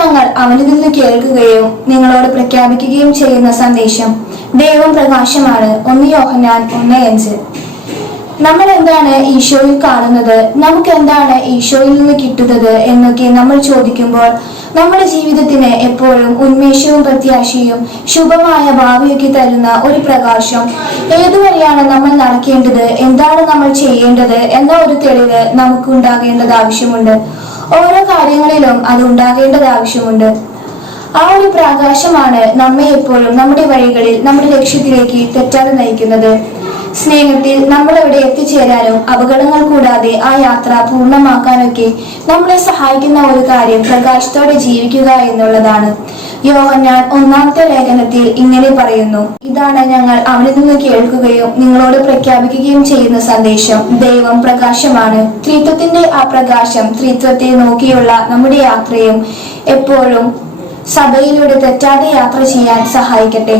ഞങ്ങൾ അവനിൽ നിന്ന് കേൾക്കുകയും നിങ്ങളോട് പ്രഖ്യാപിക്കുകയും ചെയ്യുന്ന സന്ദേശം ദൈവം പ്രകാശമാണ്. 1 യോഹന്നാൻ 1:5. നമ്മൾ എന്താണ് ഈശോയിൽ കാണുന്നത്, നമുക്ക് എന്താണ് ഈശോയിൽ നിന്ന് കിട്ടുന്നത് എന്നൊക്കെ നമ്മൾ ചോദിക്കുമ്പോൾ നമ്മുടെ ജീവിതത്തിന് എപ്പോഴും ഉന്മേഷവും പ്രത്യാശയും ശുഭമായ ഭാവിയൊക്കെ തരുന്ന ഒരു പ്രകാശം, ഏതുവഴിയാണ് നമ്മൾ നടക്കേണ്ടത്, എന്താണ് നമ്മൾ ചെയ്യേണ്ടത് എന്ന ഒരു തെളിവ് നമുക്ക് ഉണ്ടാകേണ്ടത് ആവശ്യമുണ്ട്. ഓരോ കാര്യങ്ങളിലും അത് ഉണ്ടാകേണ്ടത് ആവശ്യമുണ്ട്. ആ ഒരു പ്രകാശമാണ് നമ്മെ എപ്പോഴും നമ്മുടെ വഴികളിൽ നമ്മുടെ ലക്ഷ്യത്തിലേക്ക് തെറ്റാതെ നയിക്കുന്നത്. സ്നേഹത്തിൽ നമ്മൾ എവിടെ എത്തിച്ചേരാനും അപകടങ്ങൾ കൂടാതെ ആ യാത്ര പൂർണ്ണമാക്കാനൊക്കെ നമ്മളെ സഹായിക്കുന്ന ഒരു കാര്യം പ്രകാശത്തോടെ ജീവിക്കുക എന്നുള്ളതാണ്. യോഹന്നാൻ 1-ാമത്തെ ലേഖനത്തിൽ ഇങ്ങനെ പറയുന്നു: ഇതാണ് ഞങ്ങൾ അവനിൽ നിന്ന് കേൾക്കുകയും നിങ്ങളോട് പ്രഖ്യാപിക്കുകയും ചെയ്യുന്ന സന്ദേശം ദൈവം പ്രകാശമാണ്. ത്രിത്വത്തിന്റെ ആ പ്രകാശം ത്രിത്വത്തെ നോക്കിയുള്ള നമ്മുടെ യാത്രയും എപ്പോഴും സഭയിലൂടെ തെറ്റാതെ യാത്ര ചെയ്യാൻ സഹായിക്കട്ടെ.